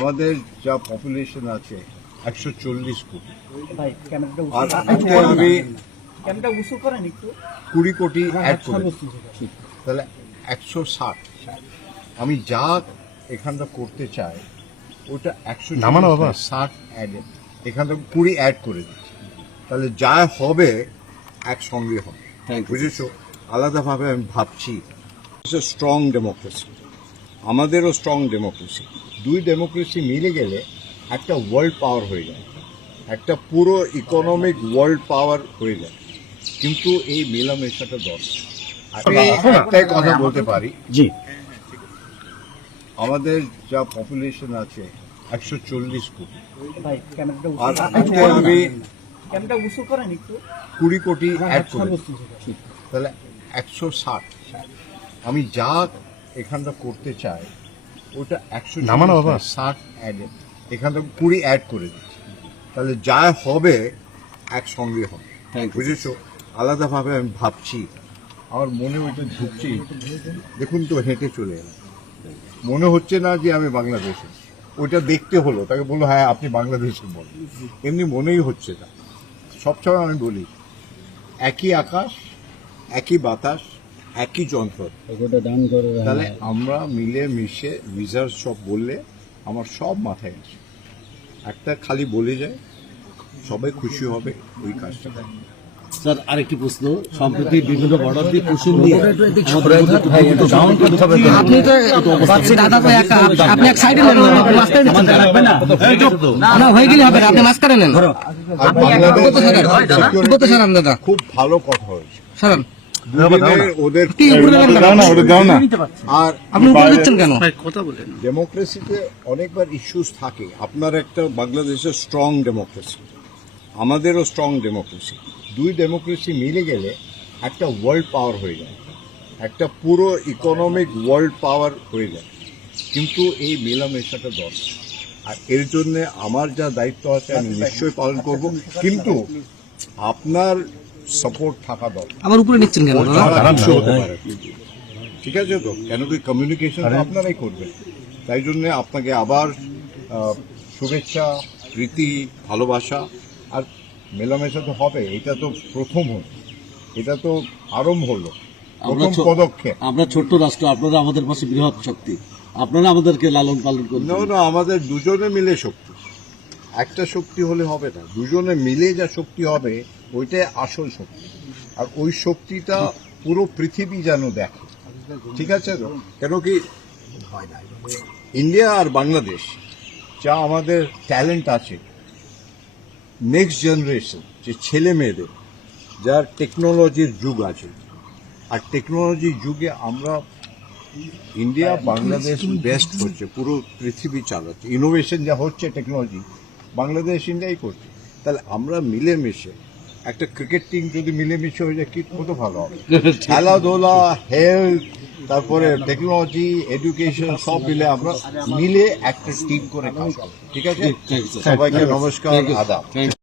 আমাদের যা পপুলেশন আছে 140 কোটি, আর আমি 20 কোটি অ্যাড করেছি, তাহলে 160। আমি যা এখানটা করতে চাই ওটা 160 অ্যাড, এখান থেকে 20 অ্যাড করে দিচ্ছি, তাহলে যা হবে একসঙ্গে হবে। বুঝেছো? আলাদাভাবে আমি ভাবছি। স্ট্রং ডেমোক্রেসি, আমাদেরও স্ট্রং ডেমোক্রেসি, দুই ডেমোক্রেসি মিলে গেলে একটা ওয়ার্ল্ড পাওয়ার হয়ে যায়, একটা পুরো ইকোনমিক ওয়ার্ল্ড পাওয়ার হয়ে যায়। কিন্তু এই মেলামেশাটা দরকার। আমি একটাই কথা বলতে পারি, জি, আমাদের যা পপুলেশন আছে 140 কোটি, আর আমি 20 কোটি অ্যাড করেছি, তাহলে 160। আমি যা এখানটা করতে চাই ওটা 160 অ্যাড, এখান থেকে 20 অ্যাড করে দিচ্ছি, তাহলে যা হবে একসঙ্গে হবে। বুঝেছো? আলাদাভাবে আমি ভাবছি, আমার মনে ওইটা ঢুকছে। দেখুন তো, হেঁটে চলে এলাম, মনে হচ্ছে না যে আমি বাংলাদেশে। ওইটা দেখতে হলো, তাকে বললো হ্যাঁ আপনি বাংলাদেশে বলেন, এমনি মনেই হচ্ছে না। সবসময় আমি বলি একই আকাশ, একই বাতাস, একই যন্ত্র, তাহলে আমরা মিলে মিশে রিজার্ভ সব বললে আমার সব মাথায় আসে। একটা খালি বলে যায়, সবাই খুশি হবে ওই কাজটা। স্যার আরেকটি প্রশ্ন, সম্প্রতি বিভিন্ন বর্ডার দিয়ে কুসুম দিয়ে খুব ভালো কথা হয়েছে। আর ডেমোক্রেসিতে অনেকবার ইস্যুস থাকে। আপনার একটা বাংলাদেশের স্ট্রং ডেমোক্রেসি, আমাদেরও স্ট্রং ডেমোক্রেসি, দুই ডেমোক্রেসি মিলে গেলে একটা ওয়ার্ল্ড পাওয়ার হয়ে যায়, একটা পুরো ইকোনমিক ওয়ার্ল্ড পাওয়ার হয়ে যায়। কিন্তু এই মেলামেশাটা দরকার, আর এর জন্য আমার যা দায়িত্ব আছে আমি নিশ্চয়ই পালন করব, কিন্তু আপনার সাপোর্ট থাকা দরকার। আমার উপরে নিচ্ছেন কেন? ঠিক আছে তো? কেন কি কমিউনিকেশন আপনারাই করবেন, তাই জন্য আপনাকে আবার শুভেচ্ছা, প্রীতি, ভালোবাসা। আর মেলামেশা তো হবে, এটা তো প্রথম হলো, এটা তো আরম্ভ হলো, প্রথম পদক্ষেপ। আমরা ছোট্ট রাষ্ট্র, আপনারা আমাদের পাশে বৃহৎ শক্তি, আপনারা আমাদেরকে লালন পালন করুন। না, আমাদের দুজনে মিলে শক্তি, একটা শক্তি হলে হবে না, দুজনে মিলে যা শক্তি হবে ওইটাই আসল শক্তি। আর ওই শক্তিটা পুরো পৃথিবী যেন দেখে। ঠিক আছে তো? কেন কি ইন্ডিয়া আর বাংলাদেশ যা আমাদের ট্যালেন্ট আছে, নেক্সট জেনারেশন যে ছেলে মেয়েদের, যার টেকনোলজির যুগ আছে, আর টেকনোলজির যুগে আমরা ইন্ডিয়া বাংলাদেশ বেস্ট হচ্ছে, পুরো পৃথিবী চালাচ্ছে। ইনোভেশন যা হচ্ছে টেকনোলজি, বাংলাদেশ ইন্ডিয়াই করছে। তাহলে আমরা মিলেমিশে, একটা ক্রিকেট টিম যদি মিলেমিশে হয়ে যায় কি কত ভালো হবে। খেলাধুলা, হেলথ, তারপরে টেকনোলজি, এডুকেশন সব মিলে আমরা মিলে একটা টিম করে কাজ করব। ঠিক আছে? সবাইকে নমস্কার, আদাব।